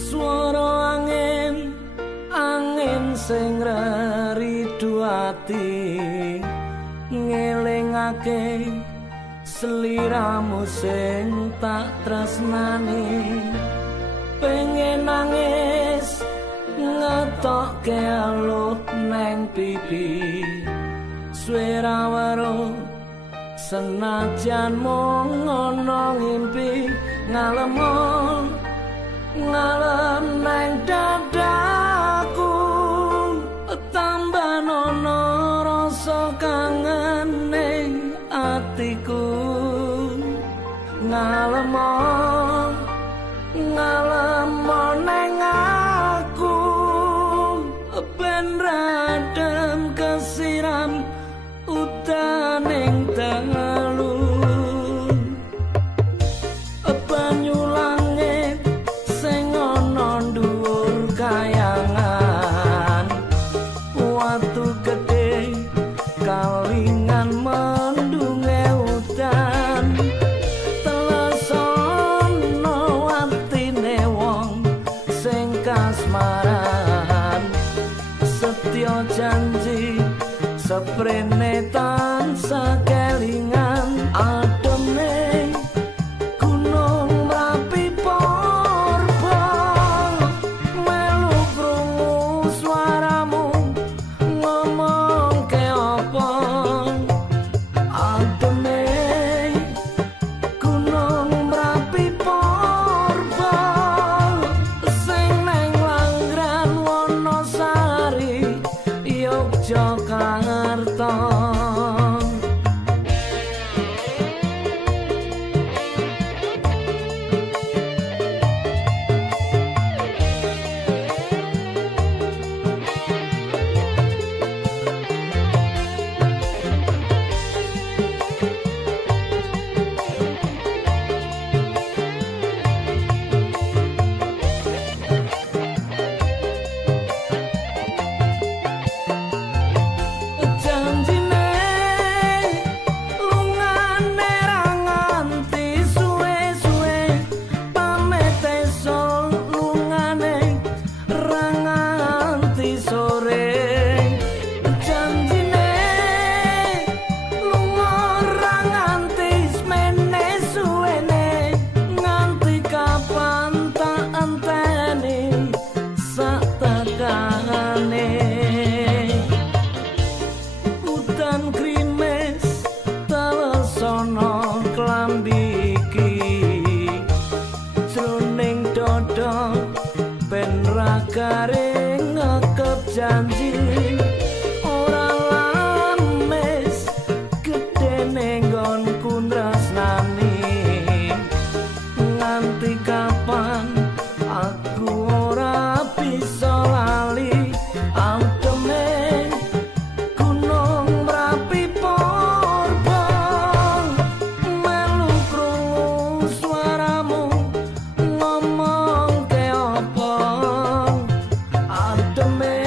Swara angin, angin sing ridu ati ngelingake seliramu sing tak tresnani. Pengen nangis ngetokke aluh neng pipi, swara senajan mung ana ngimpi ngalem neng dadaku, tambah ana rasa kangen ning atiku. Ngalem neng aku ben radem kesiram udan ning dalu. Banyu langit sing ana dhuwur kayangan, watu gedhe kalingan mendunge udan. Telesono watine wong sing kasmaran, setya janji seprene tansah kelingan. Ademe gunung Merapi Porba, melu krungu swaramu ngomong ke apa. Ademe gunung Merapi Porba, sing neng Langran Wonosari Yogyakarta. Udan krimis telesono klambi iki, jroning dada ben ra garing ngekep janji. Ora lamis gedene nggonku tresnani, nganti kapan aku ora bisa lali. Ademe gunung Merapi Porba, melu krungu swaramu ngomong ke apa. Ademe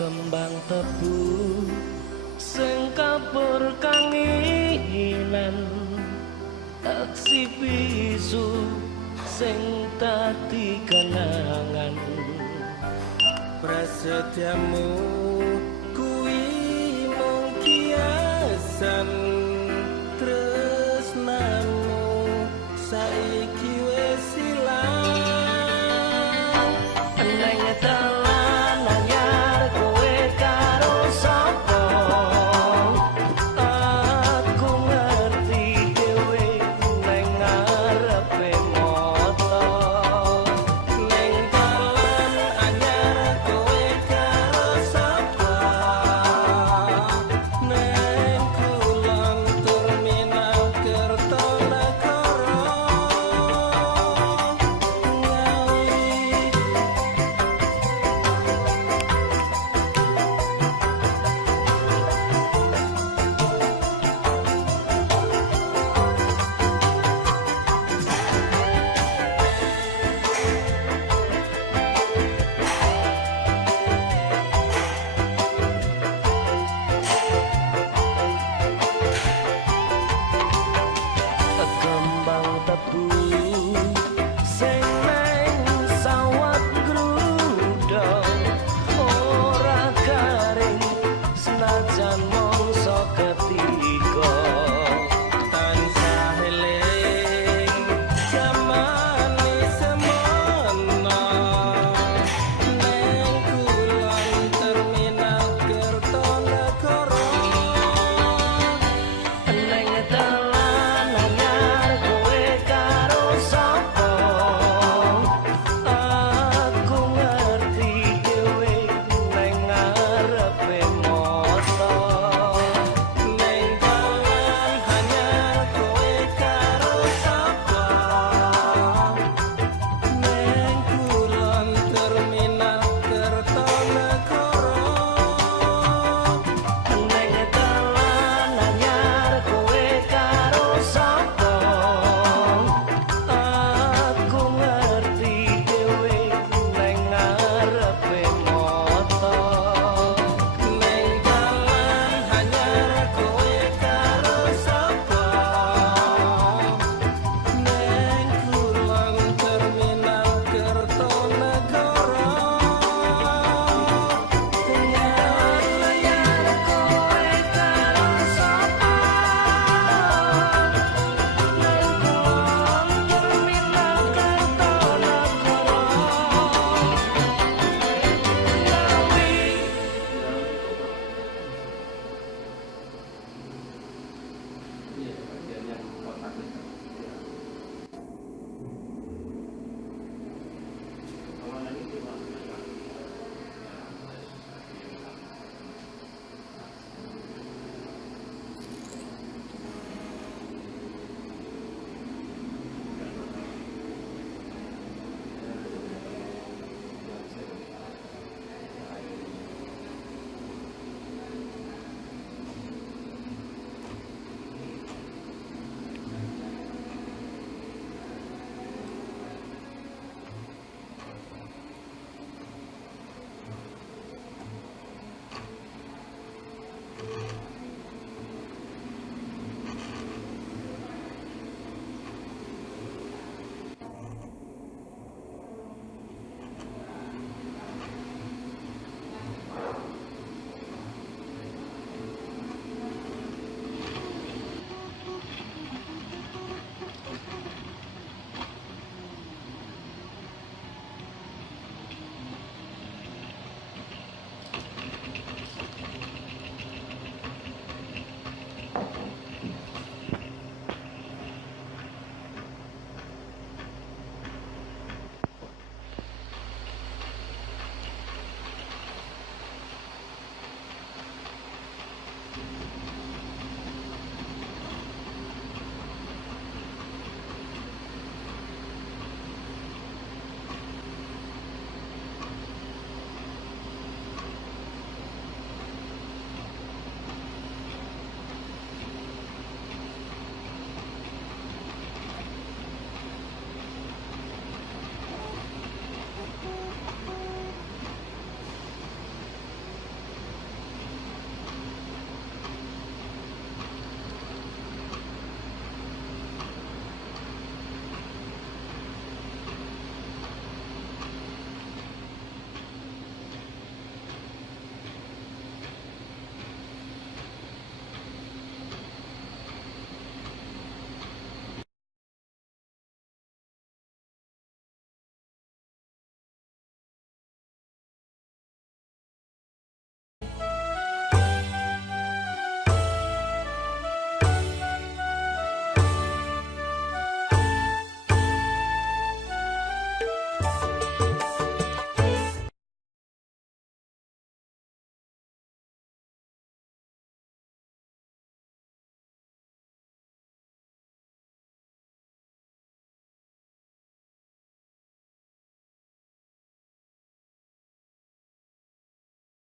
kembang tebu sing kabur kanginan taksi bisu sing dadi kenangan prasetyamu kuwi mung kiasan